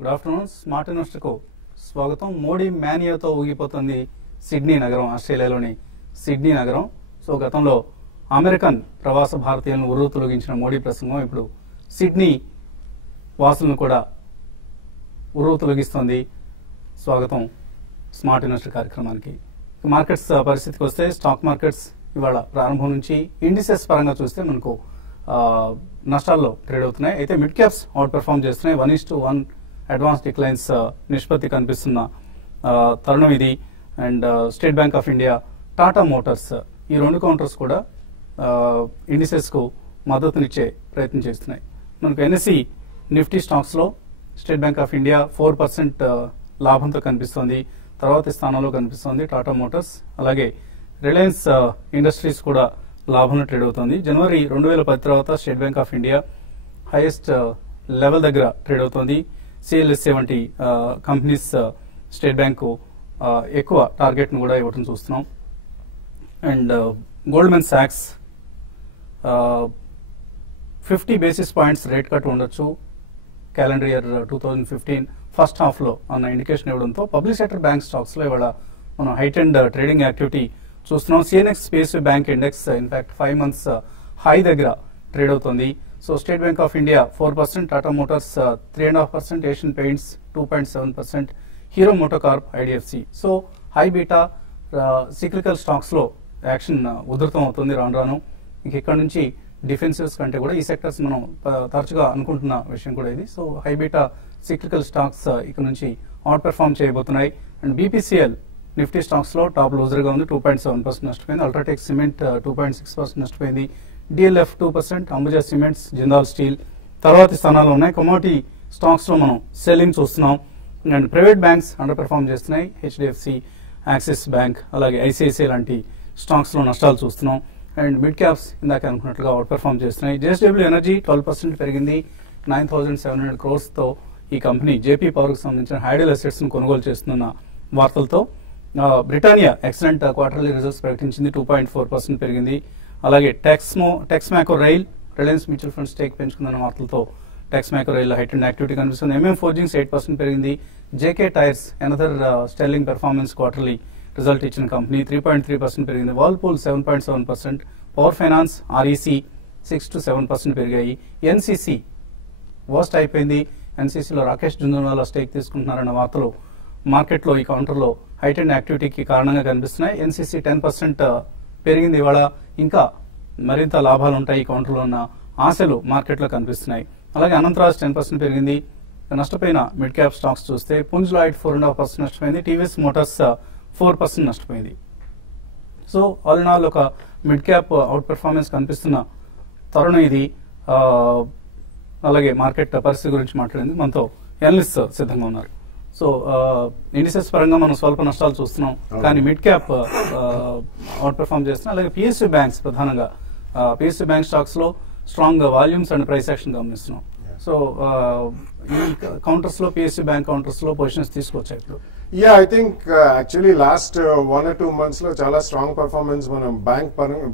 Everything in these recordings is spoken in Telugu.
Good afternoon. స్మార్ట్ ఇన్వెస్టర్కు స్వాగతం. మోడీ మేనియాతో ఊగిపోతుంది సిడ్నీ నగరం, ఆస్ట్రేలియాలోని సిడ్నీ నగరం. సో గతంలో అమెరికన్ ప్రవాస భారతీయులను ఉర్రూతొలగించిన మోడీ ప్రసంగం ఇప్పుడు సిడ్నీ వాసులను కూడా ఉర్రూతొలగిస్తుంది. స్వాగతం స్మార్ట్ ఇన్వెస్టర్ కార్యక్రమానికి. మార్కెట్స్ పరిస్థితికి వస్తే స్టాక్ మార్కెట్స్ ఇవాళ ప్రారంభం నుంచి ఇండిసెస్ పరంగా చూస్తే మనకు నష్టాల్లో ట్రేడ్ అవుతున్నాయి. అయితే మిడ్ క్యాప్స్ అవుట్ పెర్ఫార్మ్ చేస్తున్నాయి. 1:1 అడ్వాన్స్ డిక్లైన్స్ నిష్పత్తి కనిపిస్తున్న తరుణం ఇది. And state bank of India, Tata Motors ఈ రెండు కౌంటర్స్ కూడా ఇండిసెస్ కు మద్దతునిచ్చే ప్రయత్నం చేస్తున్నాయి. మనకు ఎన్ఎస్సి నిఫ్టీ స్టాక్స్ లో స్టేట్ బ్యాంక్ ఆఫ్ ఇండియా 4% లాభంతో కనిపిస్తోంది. తర్వాతి స్థానంలో కనిపిస్తోంది టాటా మోటార్స్. అలాగే రిలయన్స్ ఇండస్ట్రీస్ కూడా లాభంలో ట్రేడ్ అవుతుంది. జనవరి 2010 తర్వాత state bank of India highest level దగ్గర ట్రేడ్ అవుతుంది. సిఎల్ఎస్ఏ వంటి కంపెనీస్ స్టేట్ బ్యాంకు ఎక్కువ టార్గెట్ ను కూడా ఇవ్వటం చూస్తున్నాం. And Goldman socks 50 basis points rate cut ఉండొచ్చు క్యాలెండర్ ఇయర్ 2015 ఫస్ట్ హాఫ్ లో అన్న ఇండికేషన్ ఇవ్వడంతో పబ్లిక్ సెక్టర్ బ్యాంక్ స్టాక్స్ లో ఇవాళ మనం హైటెండ్ ట్రేడింగ్ యాక్టివిటీ చూస్తున్నాం. CNX space bank index in fact 5 months high దగ్గర ట్రేడ్ అవుతుంది. So state bank of India 4%, Tata Motors 3.5%, Asian paints 2.7%, hero MotoCorp, IDFC. So high beta cyclical stocks లో యాక్షన్ ఉధృతం అవుతుంది రాను రాను. ఇక్కడ నుంచి డిఫెన్సివ్స్ కంటే కూడా ఈ సెక్టర్స్ మనం తరచుగా అనుకుంటున్న విషయం కూడా ఇది. So high beta cyclical stocks ఇక్కడ నుంచి అవుట్ పెర్ఫార్మ్ చేయబోతున్నాయి. అండ్ బీపీసీఎల్ నిఫ్టీ స్టాక్స్ లో టాప్ లూజర్ గా ఉంది, 2.7% నష్టపోయింది. అల్ట్రాటెక్ సిమెంట్ 2.6% నష్టపోయింది. DLF 2%, Ambuja Cements, Jindal Steel తర్వాతి స్థానాల్లో ఉన్నాయి. కమోడిటీ స్టాక్స్ లో మనం సెల్లింగ్ చూస్తున్నాం. And private banks underperform చేస్తున్నాయి. హెచ్డిఎఫ్సి, యాక్సిస్ బ్యాంక్, అలాగే ఐసిఐసిఐ లాంటి స్టాక్స్ లో నష్టాలు చూస్తున్నాం. అండ్ మిడ్ క్యాప్స్ ఇందాక అనుకున్నట్లుగా అవుట్ పెర్ఫార్మ్ చేస్తున్నాయి. జేఎస్డబ్ల్యూ ఎనర్జీ 12% పెరిగింది. 9,700 crores తో ఈ కంపెనీ జేపీ పవర్ కు సంబంధించిన హైడల్ అసెట్స్ ను కొనుగోలు చేస్తున్న వార్తలతో బ్రిటానియా ఎక్సలెంట్ క్వార్టర్లీ రిజల్ట్స్ ప్రకటించింది, 2.4% పెరిగింది. అలాగే Texmaco Rail, Reliance Mutual Fund stake పెంచుకుందన్న వార్తలతో టెక్స్మాకో రైల్ హైటెండ్ యాక్టివిటీ కనిపిస్తుంది. ఎంఎం ఫోర్జింగ్స్ 8% పెరిగింది. JK Tyres another sterling performance quarterly result ఇచ్చిన కంపెనీ 3.3% పెరిగింది. Whirlpool 7.7%, Power Finance, REC 6 to 7% పెరిగాయి. ఎన్సీసీ వర్స్ట్ అయిపోయింది. ఎన్సీసీలో రాకేష్ జుంజున్వాలా స్టేక్ తీసుకుంటున్నారన్న వార్తలు మార్కెట్లో ఈ కౌంటర్లో హైటెండ్ యాక్టివిటీకి కారణంగా కనిపిస్తున్నాయి. ఎన్సీసీ 10% పెరిగింది. ఇవాళ ఇంకా మరింత లాభాలు ఉంటాయి ఈ కౌంటర్లో ఉన్న ఆశలు మార్కెట్లో కనిపిస్తున్నాయి. అలాగే అనంతరాజ్ 10% పెరిగింది. నష్టపోయిన మిడ్ క్యాప్ స్టాక్స్ చూస్తే పుంజ్ లాయిడ్ 4.5% నష్టపోయింది. టీవీఎస్ మోటార్స్ 4% నష్టపోయింది. సో ఆల్ ఇన్ ఆల్ ఒక మిడ్ క్యాప్ అవుట్ పెర్ఫార్మెన్స్ కనిపిస్తున్న తరుణం ఇది. అలాగే మార్కెట్ పరిస్థితి గురించి మాట్లాడింది మనతో ఎనలిస్ట్ సిద్ధంగా ఉన్నారు. సో ఇండిసెస్ పరంగా మనం స్వల్ప నష్టాలు చూస్తున్నాం, కానీ మిడ్ క్యాప్ అవుట్ పెర్ఫార్మ్ చేస్తున్నాం. అలాగే పిఎస్యూ బ్యాంక్స్ ప్రధానంగా పిఎస్యూ బ్యాంక్ స్టాక్స్ లో strong volumes and price action గమనిస్తున్నాం. సో ఈ కౌంటర్స్ లో పిఎస్యూ బ్యాంక్ కౌంటర్స్ లో పొజిషన్స్ తీసుకొచ్చాయి ఇప్పుడు. Yeah, I think actually last 1 or 2 months లో చాలా స్ట్రాంగ్ పర్ఫార్మెన్స్ మనం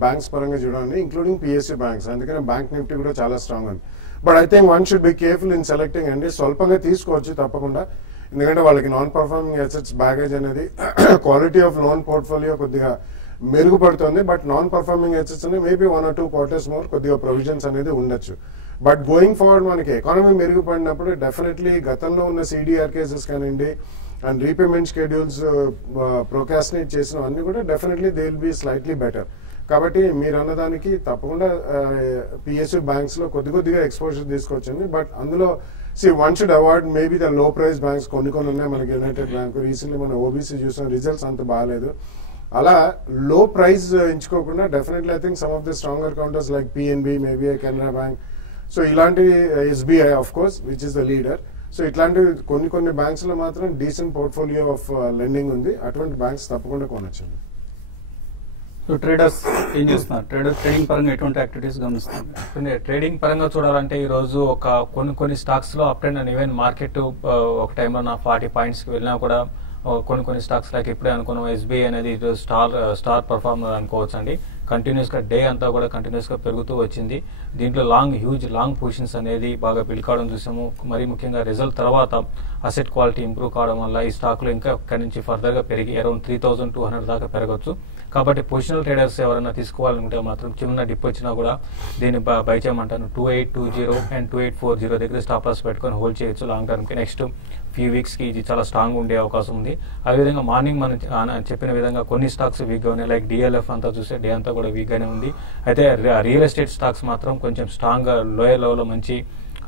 బ్యాంక్స్ పరంగా చూడండి, ఇంక్లూడింగ్ పిఎస్యూ బ్యాంక్స్. అందుకని బ్యాంక్ నిఫ్టీ కూడా చాలా స్ట్రాంగ్ ఉంది. But I think one should be careful in selecting అండి. స్వల్పంగా తీసుకోవచ్చు తప్పకుండా, ఎందుకంటే వాళ్ళకి నాన్ పర్ఫార్మింగ్ అసెట్స్ బ్యాగేజ్ అనేది క్వాలిటీ ఆఫ్ లోన్ పోర్ట్ఫోలియో కొద్దిగా మెరుగుపడుతుంది. But non performing assets maybe 1 or 2 quarters more కొద్దిగా ప్రొవిజన్స్ అనేది ఉండొచ్చు. బట్ గోయింగ్ ఫార్వర్డ్ మనకి ఎకానమీ మెరుగుపడినప్పుడు డెఫినెట్లీ గతంలో ఉన్న సిడిఆర్ కేసెస్ కానివ్వండి అండ్ రీపేమెంట్ షెడ్యూల్స్ ప్రోకాస్టినేట్ చేసినవన్నీ కూడా definitely they will be slightly better. కాబట్టి మీరు అన్నదానికి తప్పకుండా పిఎస్యూ బ్యాంక్స్ లో కొద్దిగా ఎక్స్పోజర్ తీసుకోవచ్చండి. బట్ అందులో one should avoid maybe the low price banks కొన్ని ఉన్నాయి. మనకి యునైటెడ్ బ్యాంక్ రీసెంట్లీ మనం ఓబీసీ చూసిన రిజల్ట్స్ అంత బాగాలేదు. అలా లో ప్రైస్ ఎంచుకోకుండా definitely I think some of the stronger counters like PNB, maybe Canara Bank, so ఇలాంటి SBI of course which is the leader. So ఇట్లాంటివి కొన్ని బ్యాంక్స్ లో మాత్రం డీసెంట్ పోర్ట్ఫోలియో ఆఫ్ లెండింగ్ ఉంది. అటువంటి బ్యాంక్స్ తప్పకుండా కొనొచ్చు. సో ట్రేడర్స్ ఏం చేస్తున్నారు? ట్రేడింగ్ పరంగా ఎటువంటి యాక్టివిటీస్ గమనిస్తున్నారు? ట్రేడింగ్ పరంగా చూడాలంటే ఈ రోజు ఒక కొన్ని స్టాక్స్ లో అప్ అండ్ ఈవెన్ మార్కెట్ ఒక టైంలో 40 points కి వెళ్ళినా కూడా కొన్ని స్టాక్స్ లైక్ ఇప్పుడే అనుకున్నాం ఎస్బీఐ అనేది స్టార్ పర్ఫార్మర్ అనుకోవచ్చు అండి. కంటిన్యూస్ గా డే అంతా కూడా కంటిన్యూస్ గా పెరుగుతూ వచ్చింది. దీంట్లో హ్యూజ్ లాంగ్ పొజిషన్స్ అనేది బాగా బిల్డ్ కావడం చూసాము. మరీ ముఖ్యంగా రిజల్ట్ తర్వాత అసెట్ క్వాలిటీ ఇంప్రూవ్ కావడం వల్ల ఈ స్టాక్ లో ఇంకా ఇక్కడి నుంచి ఫర్దర్ గా పెరిగి అరౌండ్ 3,200 దాకా పెరగచ్చు. కాబట్టి పొజిషనల్ ట్రేడర్స్ ఎవరైనా తీసుకోవాలనుకుంటే మాత్రం చిన్న డిప్ వచ్చినా కూడా దీన్ని బై చేయమంటాను. 2820 అండ్ 2840 దగ్గర స్టాప్ లాస్ పెట్టుకొని హోల్డ్ చేయొచ్చు లాంగ్ టర్మ్ కి. నెక్స్ట్ ఫ్యూ వీక్స్ కి ఇది చాలా స్ట్రాంగ్ ఉండే అవకాశం ఉంది. అదేవిధంగా మార్నింగ్ మనం చెప్పిన విధంగా కొన్ని స్టాక్స్ వీక్ గా ఉన్నాయి. లైక్ డిఎల్ఎఫ్ అంతా చూస్తే డే అంతా కూడా వీక్ గానే ఉంది. అయితే రియల్ ఎస్టేట్ స్టాక్స్ మాత్రం కొంచెం స్ట్రాంగ్ గా లోయర్ లెవెల్ లో మంచి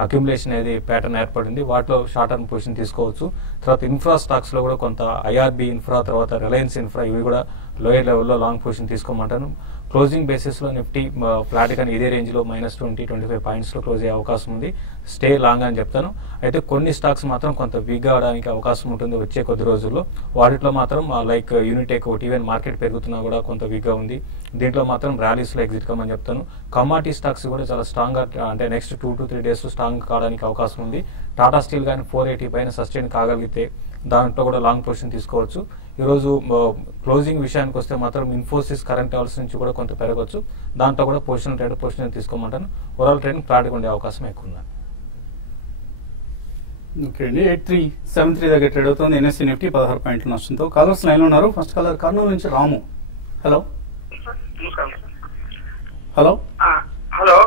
అక్యుములేషన్ అనేది ప్యాటర్న్ ఏర్పడింది. వాటిలో షార్ట్ టర్మ్ పొజిషన్ తీసుకోవచ్చు. తర్వాత ఇన్ఫ్రా స్టాక్స్ లో కూడా కొంత ఐఆర్బి ఇన్ఫ్రా, తర్వాత రిలయన్స్ ఇన్ఫ్రా, ఇవి కూడా లోయర్ లెవెల్లో లాంగ్ పొజిషన్ తీసుకోమంటాను. క్లోజింగ్ బేసిస్ లో నిఫ్టీ ఫ్లాట్ కానీ ఇదే రేంజ్ లో -20-25 పాయింట్స్ లో క్లోజ్ అయ్యే అవకాశం ఉంది. స్టే లాంగ్ అని చెప్తాను. అయితే కొన్ని స్టాక్స్ మాత్రం కొంత వీక్ గా అవడానికి అవకాశం ఉంటుంది వచ్చే కొద్ది రోజుల్లో. వాటిలో మాత్రం లైక్ యూనిటెక్ ఒకటి ఈవెన్ మార్కెట్ పెరుగుతున్నా కూడా కొంత వీక్ గా ఉంది. దీంట్లో మాత్రం ర్యాలీస్ లో ఎగ్జిట్ కమ్మని చెప్తాను. కమాడిటీ స్టాక్స్ కూడా చాలా స్ట్రాంగ్ గా అంటే నెక్స్ట్ 2 to 3 డేస్ స్ట్రాంగ్ కావడానికి అవకాశం ఉంది. టాటా స్టీల్ కానీ 480 పైన సస్టైన్ కాగలిగితే దాంట్లో కూడా లాంగ్ పొజిషన్ తీసుకోవచ్చు. ఈ రోజు క్లోజింగ్ విషయానికి వస్తే మాత్రం ఇన్ఫోసిస్ కరెంట్ లెవెల్స్ నుంచి కూడా కొంత పెరగవచ్చు. దాంట్లో కూడా పొజిషన్ తీసుకోమంటాను. ఓవరాల్ ట్రేడింగ్ ఫ్లాట్ ఉండే అవకాశం ఎక్కువ ఉంది. ఓకే అండి, 8373 దగ్గర ట్రేడ్ అవుతుంది. ఎన్ఎస్సీ నిఫ్టీ 16 పాయింట్ల నష్టంతో. కాలర్స్ లైన్ లో ఉన్నారు. ఫస్ట్ కాలర్ కర్నూలు నుంచి రాము. హలో హలో హలో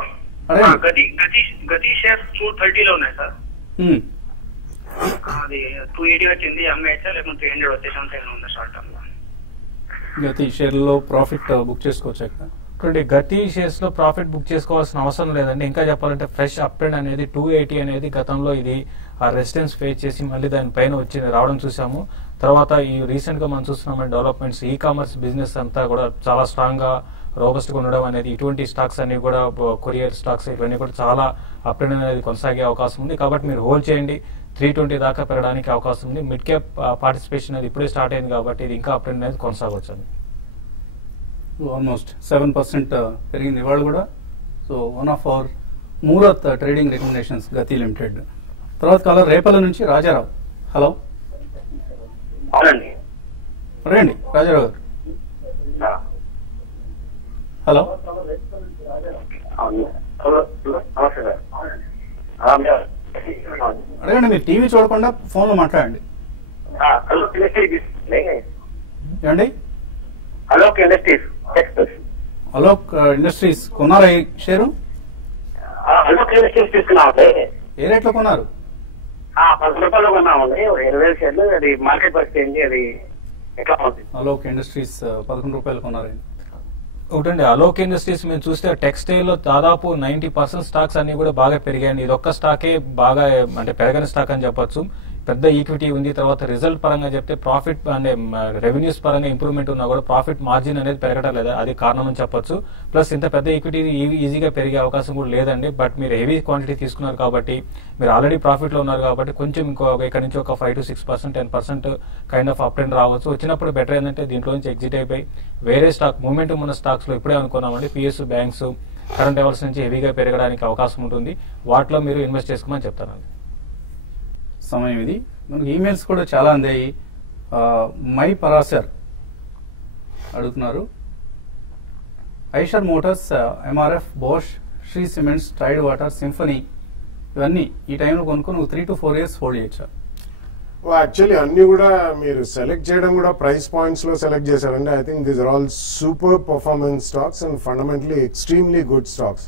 అడగండి. గతి షేర్స్ 230 లో ఉన్నాయి సార్. అది 280 వచ్చింది, అమ్మేచ్చా లేకుంటే 300 వచ్చేసంత ఉందా షార్ట్ టర్మ్ లో? గతి షేర్లో ప్రాఫిట్ బుక్ చేసుకోవచ్చు ఇక్కడ. గతి షేర్స్ లో ప్రాఫిట్ బుక్ చేసుకోవాల్సిన అవసరం లేదండి. ఇంకా చెప్పాలంటే ఫ్రెష్ అప్ ట్రెండ్ అనేది 280 అనేది గతంలో ఇది ఆ రెసిస్టెన్స్ ఫేస్ చేసి మళ్ళీ దానిపైన వచ్చి రావడం చూసాము. తర్వాత ఈ రీసెంట్ గా మనం చూస్తున్నాం డెవలప్మెంట్స్, ఈ కామర్స్ బిజినెస్ అంతా కూడా చాలా స్ట్రాంగ్ గా రోబస్ట్ గా ఉండడం అనేది, ఇటువంటి స్టాక్స్ అన్ని కూడా కొరియర్ స్టాక్స్ ఇవన్నీ కూడా చాలా అప్ ట్రెండ్ అనేది కొనసాగే అవకాశం ఉంది. కాబట్టి మీరు హోల్డ్ చేయండి. 320 దాకా పెరగడానికి అవకాశం ఉంది. మిడ్ క్యాప్ పార్టిసిపేషన్ అనేది ఇప్పుడే స్టార్ట్ అయింది కాబట్టి ఇది ఇంకా అప్ ట్రెండ్ అనేది కొనసాగవచ్చు. ఆల్మోస్ట్ 7% పెరిగింది ఇవాళ కూడా. So one of our muhurat trading recommendations Gati limited. తర్వాత కాలర్ రేపల నుంచి రాజారావు. హలో రండి రాజారావు గారు. హలో అడగండి, మీరు టీవీ చూడకుండా ఫోన్ లో మాట్లాడండి. ఏమండి? అలోక్ ఇండస్ట్రీస్ కొన్నారా ఈ షేరు? ఏ రేట్ లో కొన్నారు? 10 రూపాయలు కొన్నామండి. 20,000 షేర్లు. అది మార్కెట్ పరిస్థితి అది ఎట్లా ఉంది? అలోక్ ఇండస్ట్రీస్ 11 రూపాయలు కొన్నారు. ఒకటండి, అలోక్ ఇండస్ట్రీస్ మేము చూస్తే టెక్స్టైల్ లో దాదాపు 90% స్టాక్స్ అన్ని కూడా బాగా పెరిగాయండి. ఇది ఒక్క స్టాకే బాగా అంటే పెరగని స్టాక్ అని చెప్పొచ్చు. పెద్ద ఈక్విటీ ఉంది. తర్వాత రిజల్ట్ పరంగా చెప్తే ప్రాఫిట్ అంటే రెవెన్యూస్ పరంగా ఇంప్రూవ్మెంట్ ఉన్నా కూడా ప్రాఫిట్ మార్జిన్ అనేది పెరగడం లేదా, అది కారణం అని చెప్పొచ్చు. ప్లస్ ఇంత పెద్ద ఈక్విటీ ఈజీగా పెరిగే అవకాశం కూడా లేదండి. బట్ మీరు హెవీ క్వాంటిటీ తీసుకున్నారు కాబట్టి, మీరు ఆల్రెడీ ప్రాఫిట్ లో ఉన్నారు కాబట్టి కొంచెం ఇక్కడ నుంచి ఒక 5 to 6%, 10% kind of up trend రావచ్చు. వచ్చినప్పుడు బెటర్ ఏంటంటే దీంట్లో నుంచి ఎగ్జిట్ అయిపోయి వేరే స్టాక్ మూమెంట్ ఉన్న స్టాక్స్ లో ఇప్పుడే అనుకున్నామండి పిఎస్యు బ్యాంక్స్ కరెంట్ లెవెల్స్ నుంచి హెవీగా పెరగడానికి అవకాశం ఉంటుంది. వాటిలో మీరు ఇన్వెస్ట్ చేసుకోమని చెప్తానండి. సమయం ఇది. మనకి ఈమెయిల్స్ కూడా చాలా అందాయి. మై పరాసర్ అడుగుతున్నారు, Eicher Motors, MRF, Bosch, Shree cements, ట్రైడ్ వాటర్, సింఫనీ ఇవన్నీ ఈ టైంలో కొనుక్కొని 3 to 4 years హోల్డ్ చేయొచ్చా? యాక్చువల్లీ అన్ని కూడా మీరు సెలెక్ట్ చేయడం కూడా ప్రైస్ పాయింట్స్ లో సెలెక్ట్ చేశారండి. I think these are all super performance stocks and fundamentally extremely good stocks.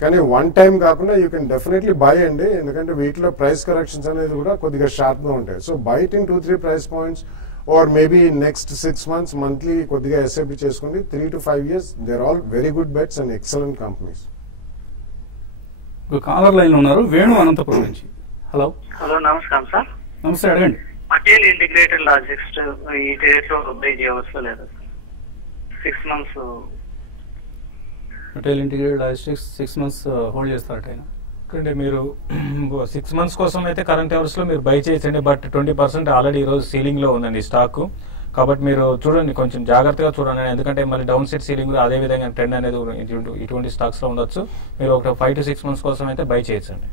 కానీ వన్ టైం కాకుండా యూ కెన్ డెఫినెట్లీ బై అండి. ఎందుకంటే వీటిలో ప్రైస్ కరెక్షన్స్ అనేది కూడా కొద్దిగా షార్ప్ గా ఉంటాయి. So buy it in 2-3 price points or maybe next 6 months monthly కొద్దిగా ఎస్ఐపి చేసుకోండి. 3 to 5 years they are all very good bets and excellent companies. Caller line ఉన్నారు, వేణు అనంతపురం నుంచి. హలో హలో నమస్కారం సార్. నమస్తే, అడగండి. పటేల్ ఇంటిగ్రేటెడ్ లాజిస్టిక్స్ ఈ డేట్ లో బై చేయవచ్చా లేదా? 6 months. Patel integrated logistics 6 months hold చేస్తారట ఆయన. అంటే మీరు 6 months కోసం అయితే కరెంట్ అవర్స్ లో మీరు బై చేయొచ్చండి. బట్ 20% ఆల్రెడీ ఈ రోజు సీలింగ్ లో ఉందండి స్టాక్. కాబట్టి మీరు చూడండి, కొంచెం జాగ్రత్తగా చూడండి. ఎందుకంటే మళ్ళీ డౌన్ సైడ్ సీలింగ్ అదే విధంగా ట్రెండ్ అనేది ఇటువంటి స్టాక్స్ లో ఉండొచ్చు. మీరు ఒక 5 to 6 months కోసం అయితే బై చేయొచ్చండి.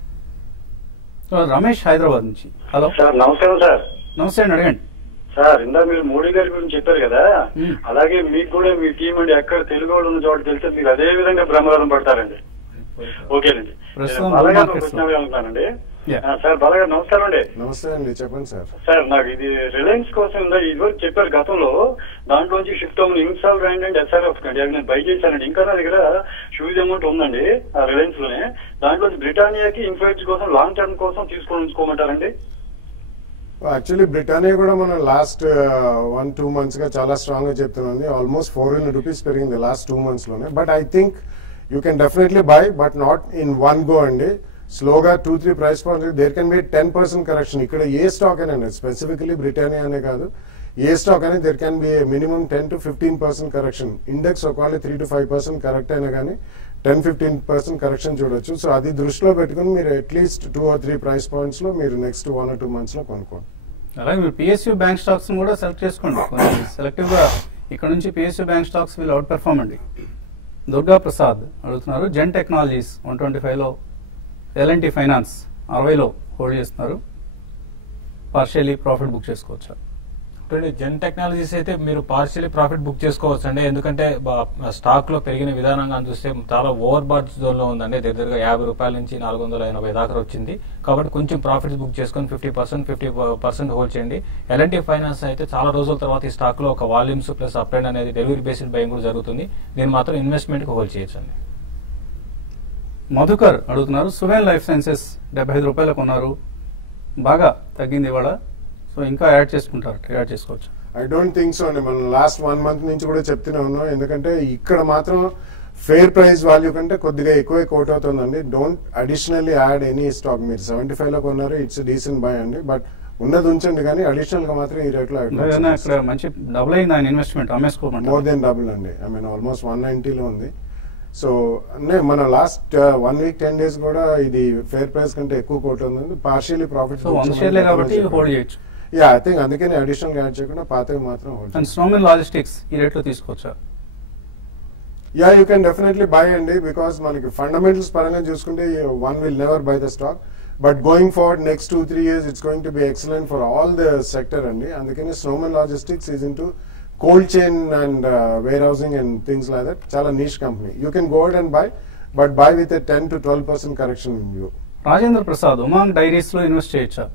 రమేష్ హైదరాబాద్ నుంచి. Hello sir. నమస్కారం సార్. నమస్తే అండి, అడగండి. సార్ ఇందా మీరు మోడీ గారి గురించి చెప్పారు కదా, అలాగే మీకు కూడా మీ టీం అండి ఎక్కడ తెలుగు వాళ్ళు ఉన్న చోట తెలిస్తే మీరు అదే విధంగా బ్రహ్మరథం పడతారండి. ఓకేనండి. బాలగా అనుకున్నానండి. సార్ బాలగా నమస్కారం అండి. నమస్తే అండి, చెప్పండి సార్. సార్ నాకు ఇది రిలయన్స్ కోసం ఇదివరకు చెప్పారు గతంలో, దాంట్లోంచి షిఫ్ట్ అవ్వని ఇన్స్టాల్ బ్రాండ్ అండ్ SRF కండి అవి నేను బై చేశానండి. ఇంకా నా దగ్గర హ్యూజ్ అమౌంట్ ఉందండి ఆ రిలయన్స్ లోనే. దాంట్లో బ్రిటానియాకి ఇన్ఫ్లుయెన్స్ కోసం లాంగ్ టర్మ్ కోసం తీసుకొని ఉంచుకోమంటారండి. యాక్చువల్లీ బ్రిటానియా కూడా మనం లాస్ట్ 1-2 months గా చాలా స్ట్రాంగ్ గా చెప్తున్నాం. ఆల్మోస్ట్ 400 rupees పెరిగింది లాస్ట్ 2 months లోనే. But I think you can definitely buy, but not in one go అండి. స్లోగా 2-3 price points there can be 10% correction. ఇక్కడ ఏ స్టాక్ అయినా స్పెసిఫికలీ బ్రిటానియా అనే కాదు, ఏ స్టాక్ అయినా there can be minimum 10 to 15% correction. Index ఒకవేళ 3 to 5% కరెక్ట్ అయినా కానీ 10-15% కరెక్షన్ చూడొచ్చు. సో అది దృష్టిలో పెట్టుకుని మీరు అట్లీస్ట్ 2 or 3 price points లో మీరు నెక్స్ట్ 1 or 2 months లో కొనుక్కోండి. అలాగే మీరు PSU బ్యాంక్ స్టాక్స్ కూడా సెలెక్ట్ చేసుకోండి. సెలెక్టివ్ గా ఇక్కడ నుంచి PSU bank stocks will out perform అండి. దుర్గా ప్రసాద్ అడుగుతున్నారు, జెన్ టెక్నాలజీస్ 125లో, L&T ఫైనాన్స్ 60లో హోల్డ్ చేస్తున్నారు, పార్షియలీ ప్రాఫిట్ బుక్ చేసుకోవచ్చా? జెన్ టెక్నాలజీస్ అయితే మీరు పార్షియలీ ప్రాఫిట్ బుక్ చేసుకోవచ్చు అండి. ఎందుకంటే స్టాక్ లో పెరిగిన విధానంగా చూస్తే చాలా ఓవర్ బాట్ జోన్ లో ఉందండి. దగ్గరగా 50 రూపాయల నుంచి 480 దాకా వచ్చింది. కాబట్టి కొంచెం ప్రాఫిట్స్ బుక్ చేసుకొని 50% హోల్డ్ చేయండి. L&T ఫైనాన్స్ అయితే చాలా రోజుల తర్వాత ఈ స్టాక్ లో ఒక వాల్యూమ్స్ ప్లస్ అప్ అండ్ అనేది డెలివరీ బేస్డ్ బయింగ్ కూడా జరుగుతుంది. నేను మాత్రం ఇన్వెస్ట్మెంట్ కి హోల్డ్ చేయొచ్చు అండి. మధుకర్ అడుగుతున్నారు, సువేన్ లైఫ్ సైన్సెస్ 75 రూపాయలు కొన్నారు, బాగా తగ్గింది ఇవాళ, సో ఇంకా యాడ్ చేసుకోవచ్చు? ఐ డోంట్ థింక్ సో అండి. మనం లాస్ట్ 1 month నుంచి కూడా చెప్తూనే ఉన్నాం. ఎందుకంటే ఇక్కడ మాత్రం ఫెయిర్ ప్రైస్ వాల్యూ కంటే కొద్దిగా ఎక్కువే కోట్ అవుతుందండి. Don't additionally add any stock. మీరు 75లో కొన్నారు, ఇట్స్ డీసెంట్ బై అండి. బట్ ఉన్నది ఉంచండి, కానీ అడిషనల్ గా మాత్రం ఈ రేట్ లో ఇక్కడ మంచి డబుల్ అయింది ఆయన ఇన్వెస్ట్మెంట్, అమ్మేసుకోమండి. మోర్ దెన్ డబుల్ అండి. ఐ మీన్ ఆల్మోస్ట్ 190లో ఉంది. సో మన లాస్ట్ 1 week 10 days కూడా ఇది ఫెయిర్ ప్రైస్ కంటే ఎక్కువ కోట్ ఉంది. పార్షియలీ ప్రాఫిట్ హోల్డ్ చేయొచ్చు. యా, ఐ థింక్ అందుకని అడిషనల్ యాడ్ చేయకుండా పాతవి మాత్రం హోల్డ్. అండ్ స్నోమెన్ లాజిస్టిక్స్ ఈ రేట్ లో తీసుకోవచ్చా? Yeah, you can definitely buy అండి. బికాస్ మనకి ఫండమెంటల్స్ పరంగా చూసుకుంటే one will never by the stock. But going forward next 2-3 years it's going to be excellent for all the sector అండి. అందుకని Snowman logistics is into cold chain and warehousing and things like that. Chala niche company. You can go ahead and buy, but buy with a 10 to 12% correction in view. Rajendra Prasad, Umang Dairies lo invest cheyocha?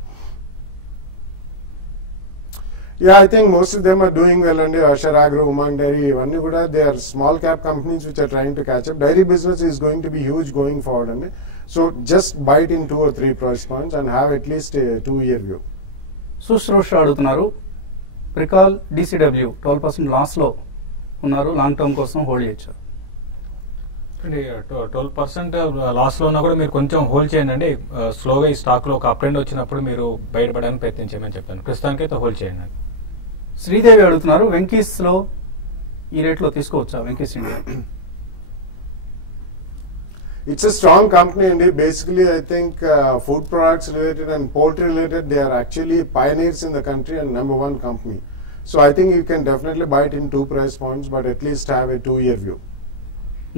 Yeah, I think most of them are doing well and Asher Agro, Umang Dairy, ivanni kuda they are small cap companies which are trying to catch up. Dairy business is going to be huge going forward and so just buy it in 2 or 3 price points and have at least a 2-year view. Sushrosha adugutunnaru, Pricol DCW 12% loss లో ఉన్నారు, లాంగ్ టర్మ్ కోసం హోల్డ్ చేయొచ్చు? 12% లాస్ లో ఉన్నా కూడా మీరు కొంచెం హోల్డ్ చేయండి. స్లోగా ఈ స్టాక్ లో ఒక అప్ ట్రెండ్ వచ్చినప్పుడు మీరు బయటపడడానికి ప్రయత్నించమని చెప్పాను. ప్రస్తుతానికి అయితే హోల్డ్ చేయండి. శ్రీదేవి అడుగుతున్నారు, వెంకీస్ లో ఈ రేట్ లో తీసుకోవచ్చా? Venky's India It's a strong company and basically I think food products related and poultry related, they are actually pioneers in the country and #1 company. So I think you can definitely buy it in 2 price points, but at least have a 2-year view.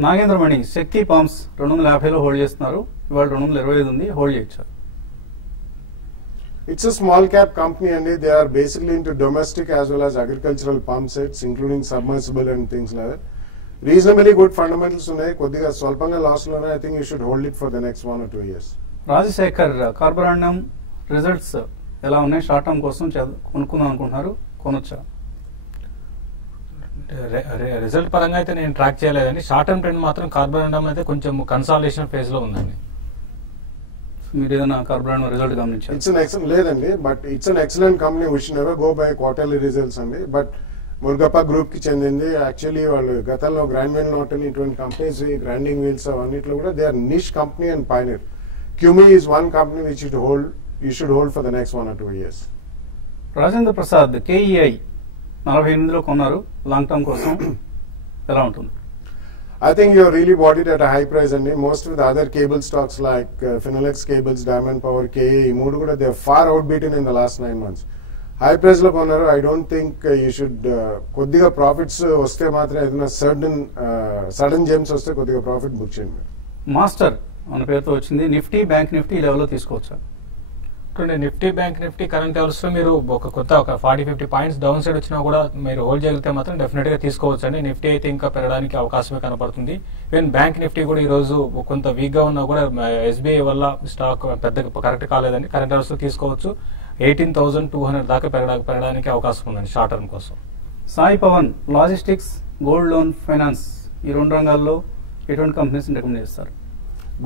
Nagendramani, Shakti pumps 250లో హోల్డ్ చేస్తున్నారు, ఇవాళ 225 ఉంది, హోల్డ్ చేయొచ్చా? It's a small cap company and they are basically into domestic as well as agricultural pump sets including submersible and things like that. Reasonably good fundamentals ఉన్నాయి, కొద్దిగా స్వల్పంగా లాస్ లోనే. I think you should hold it for the next 1 or 2 years. Rajasekhar, carborundum results ఎలా ఉన్నాయి? షార్ట్ టర్మ్ కోసం కొనుక్కుందాం అనుకుంటున్నారు, కొనొచ్చా? రిజల్ట్ పరంగా అయితే నేను ట్రాక్ చేయలేదండి. షార్ట్ టర్మ్ ట్రెండ్ మాత్రం కార్బోరండం అయితే కొంచెం కన్సాలిడేషన్ ఫేజ్ లో ఉందండి. మీరు ఏదైనా కార్బోరండం రిజల్ట్ గమనించారు? ఇట్స్ అన్ ఎక్సలెంట్ లేదండి, but it's an excellent company. We should never go by quarterly results అండి. బట్ మురుగప్ప గ్రూప్ కి చెందింది. యాక్చువల్లీ వాళ్ళు గతంలో గ్రాండ్ వీల్ నాట్ ఇటువంటి కంపెనీస్, గ్రైండింగ్ వీల్స్ అవన్నిట్లో కూడా they are niche company and pioneer. CUMI is one company which you should hold for the next 1 or 2 years. Rajendra Prasad, KEI 48లో కొన్నారు, లాంగ్ టర్మ్ కోసం ఎలా ఉంటుంది? I think you really bought it at a high price and most of the other cable stocks like Finolex Cables, Diamond Power, KEI, మూడు కూడా they are far outbeaten in the last 9 months. High price లో కొన్నారు. I don't think you should కొద్దిగా ప్రాఫిట్స్ వస్తే మాత్రం ఏదైనా సడన్ జెమ్స్ వస్తే కొద్దిగా ప్రాఫిట్ బుక్ చేయండి. మాస్టర్ అన్న పేరుతో వచ్చింది, నిఫ్టీ, బ్యాంక్ నిఫ్టీ లెవెల్లో తీసుకోవచ్చా? Nifty bank Nifty current levels లో మీరు ఒక 40-50 పాయింట్స్ డౌన్ సైడ్ వచ్చినా కూడా మీరు హోల్డ్ చేయగలిగితే మాత్రం డెఫినెట్ గా తీసుకోవచ్చు అండి. నిఫ్టీ అయితే ఇంకా పెరగడానికి అవకాశమే కనపడుతుంది. ఈవెన్ బ్యాంక్ నిఫ్టీ కూడా ఈ రోజు కొంత వీక్ గా ఉన్నా కూడా ఎస్బీఐ వల్ల స్టాక్ పెద్దగా కరెక్ట్ కాలేదండి. కరెంట్ లెవెల్స్ లో తీసుకోవచ్చు. 18,200 దాకా పెరగడానికి అవకాశం ఉందండి షార్ట్ టర్మ్ కోసం. Sai Pavan, logistics, gold loan finance ఈ రెండు రంగాల్లో ఎటువంటి కంపెనీస్ రికమెండ్ చేస్తారు?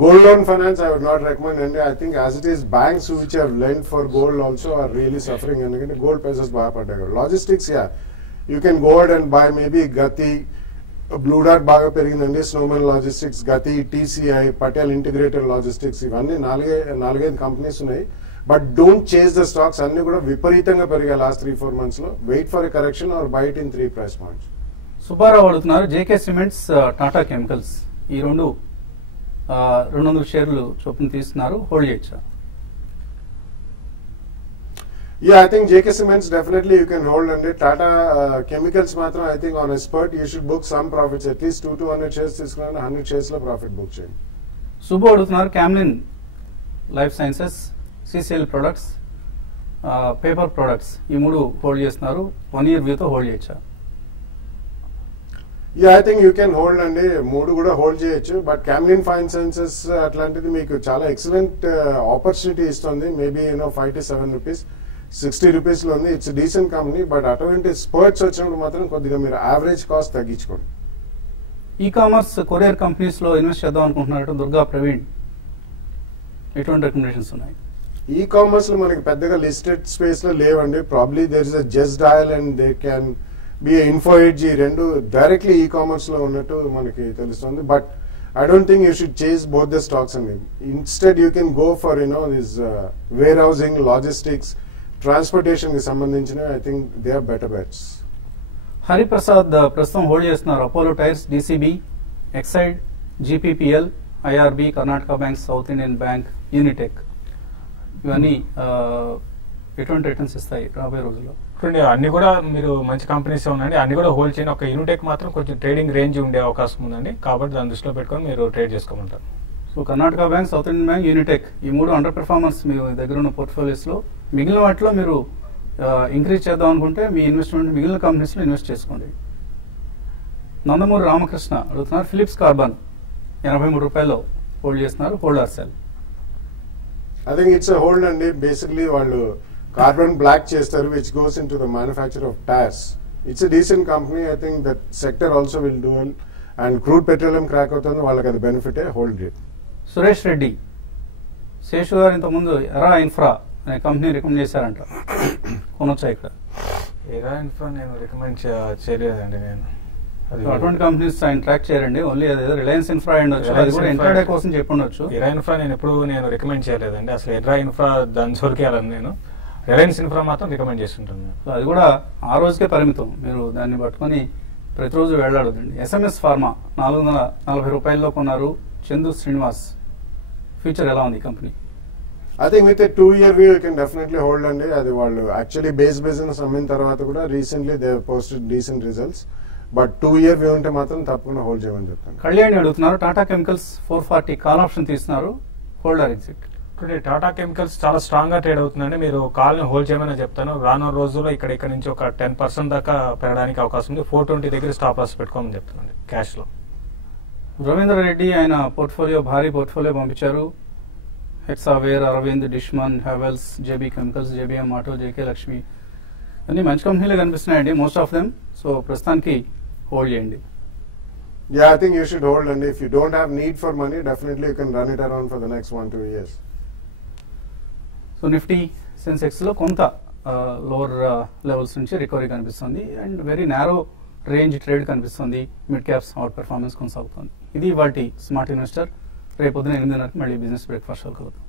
Gold loan finance I would not recommend, and I think as it is banks which have lent for gold also are really suffering, and gold prices baga paddayi. Logistics, yeah, you can go ahead and buy maybe Gati, Blue Dart baga perigindandi, Snowman Logistics, Gati, TCI, Patel Integrated Logistics, ivanni నాలుగైదు కంపెనీస్ ఉన్నాయి. But don't chase the stocks, అన్ని కూడా విపరీతంగా పెరిగాయి last 3-4 months లో. Wait for a correction or buy it in 3 price points. Subbarao అడుగుతున్నారు, జేకే సిమెంట్స్, టాటా కెమికల్స్ ఈ రెండు 200 షేర్లు చొప్పున తీస్తున్నారు, హోల్డ్ చేయొచ్చా? Yeah, I think JK Cements definitely you can hold, and Tata Chemicals matram I think on a spurt you should book some profits, at least 200 shares తీసుకుని 100 shares లో ప్రాఫిట్ బుక్ చేయండి. సుబ్బు అడుగుతున్నారు, Camlin life sciences, CCL products, paper products ఈ మూడు హోల్డ్ చేస్తున్నారు, 1 year వ్యూతో హోల్డ్ చేయొచ్చా? Yeah, I think you can hold అండి, మూడు కూడా హోల్డ్ చేయొచ్చు. బట్ క్యామ్లిన్ ఫైన్ సైన్సెస్ అట్లాంటిది మీకు చాలా ఎక్సలెంట్ ఆపర్చునిటీ ఇస్తుంది. మేబీ 5 to 7 రూపీస్, 60 రూపీస్ లో ఉంది. It's decent company. బట్ అటువంటి స్పర్ట్స్ వచ్చినప్పుడు మాత్రం కొద్దిగా మీరు యావరేజ్ కాస్ట్ తగ్గించుకోండి. ఈ కామర్స్ కొరియర్ కంపెనీస్ లో ఇన్వెస్ట్ చేద్దాం అనుకుంటున్నారు దుర్గా ప్రవీణ్, ఎటువంటి రికమెండేషన్స్ ఉన్నాయి? ఈ కామర్స్ లో మనకి పెద్దగా లిస్టెడ్ స్పేస్ లో లేవండి. Probably there is a Just Dial and they can be Info Edge, ఈ రెండు డైరెక్ట్లీ ఈ కామర్స్ లో ఉన్నట్టు మనకి తెలుస్తుంది. But I don't think you should chase both the stocks అండి. Instead you can go for this warehousing, logistics, transportation కి సంబంధించిన I think they are better bets. Hariprasad ప్రస్తుతం హోల్డ్ చేస్తున్నారు Apollo Tyres, DCB, Exide, GPPL, IRB, Karnataka Bank, South Indian Bank, Unitech. ఇవన్నీ ఎటువంటి రిటర్న్స్ ఇస్తాయి రాబోయే రోజుల్లో? అన్ని కూడా మీరు మంచి కంపెనీస్ ఉన్నాయండి, అన్ని కూడా హోల్డ్ చేయండి. ఒక యూనిటెక్ మాత్రం కొంచెం ట్రేడింగ్ రేంజ్ ఉండే అవకాశం ఉందండి, కాబట్టి దాన్ని దృష్టిలో పెట్టుకొని మీరు ట్రేడ్ చేసుకోమంటారు. So Karnataka Bank, South Indian Bank, Unitech ఈ మూడు అండర్ పెర్ఫార్మన్స్ మీ దగ్గర ఉన్న పోర్ట్ఫోలియోస్ లో. మిగిలిన వాటిలో మీరు ఇంక్రీజ్ చేద్దాం అనుకుంటే మీ ఇన్వెస్ట్మెంట్ మిగిలిన కంపెనీస్ లో ఇన్వెస్ట్ చేసుకోండి. నందమూరి రామకృష్ణ అడుగుతున్నారు, ఫిలిప్స్ కార్బన్ 83 రూపాయలు హోల్డ్ చేస్తున్నారు, hold or sell? I think it's a hold అండి. బేసిక్లీ వాళ్ళు కార్బన్ బ్లాక్ చేస్తారు, which goes in to the manufacture of tyres. It's a decent company. I think that sector also will do well, and crude petroleum crack అవుతుంది, వాళ్ళకి అది బెనిఫిటే. Hold it. సురేష్ రెడ్డి, శేషు గారు ఇంతకుముందు ఎరా ఇన్ఫ్రా అనే కంపెనీ రికమెండ్ చేశారంట, కొనొచ్చా ఇక్కడ? ఎరా ఇన్ఫ్రా నేను రికమెండ్ చేయలేదండి. నేను అటువంటి కంపెనీస్ ఆయన ట్రాక్ చేయండి. ఓన్లీ అదే రిలయన్స్ ఇన్ఫ్రా ఉండొచ్చు, అది కూడా ఇంట్రాడే కోసం చెప్పి ఉండొచ్చు. ఎరా ఇన్ఫ్రా నేను ఎప్పుడు రికమెండ్ చేయలేదండి, అసలు ఎరా ఇన్ఫ్రా దాని జోలికి వెళ్ళను నేను. రిలయన్స్ ఇన్ఫ్రా మాత్రం రికమెండ్ చేస్తుంటాను. సో అది కూడా ఆ రోజుకే పరిమితం, మీరు దాన్ని పట్టుకొని ప్రతిరోజు వెళ్ళాడదండి. ఎస్ఎంఎస్ ఫార్మా 440 రూపాయల్లో కొన్నారు, చందు శ్రీనివాస్. ఫ్యూచర్ ఎలా ఉంది company? I think with a 2-year view you can definitely hold అండి. అది వాళ్ళు యాక్చువల్లీ బేస్ బిజినెస్ అమ్మిన తర్వాత కూడా recently they posted decent results. But 2-year view ఉంటే మాత్రం తప్పకుండా హోల్డ్ చేయమని చెప్తాను. కళ్యాణి అడుగుతున్నారు, టాటా కెమికల్స్ 440 కాల్ ఆప్షన్ తీస్తున్నారు, hold or exit? Today Tata chemicals చాలా స్ట్రాంగ్ గా ట్రేడ్ అవుతుందండి. మీరు కాల్ ని హోల్డ్ చేయమని చెప్తాను. రానున్న రోజుల్లో ఇక్కడ నుంచి ఒక 10% దాకా పెరగడానికి అవకాశం ఉంది. 420 దగ్గర స్టాప్ లాస్ పెట్టుకోమని చెప్తానండి క్యాష్ లో. రవీంద్ర రెడ్డి ఆయన పోర్ట్ఫోలియో భారీ పోర్ట్ఫోలియో పంపించారు. Hexaware, Arvind, Dishman, Havells, JB chemicals, JBM auto, JK Lakshmi అన్ని మంచి కంపెనీలే కనిపిస్తున్నాయండి, మోస్ట్ ఆఫ్ దెమ్. సో ప్రస్తుతానికి హోల్డ్ చేయండి. Yeah, I think you should hold, and if you don't have need for money, definitely you can run it around for the next 1-2 years. So Nifty, Sensex లో కొంత లోవర్ లెవెల్స్ నుంచి రికవరీ కనిపిస్తుంది, and very narrow range trade కనిపిస్తుంది. మిడ్ క్యాప్స్ అవుట్ పెర్ఫార్మెన్స్ కొనసాగుతుంది. ఇది ఇవాల్టి స్మార్ట్ ఇన్వెస్టర్. రేపు పొద్దున 8:30 మళ్ళీ బిజినెస్ బ్రేక్ఫాస్ట్ కలుగుతాం.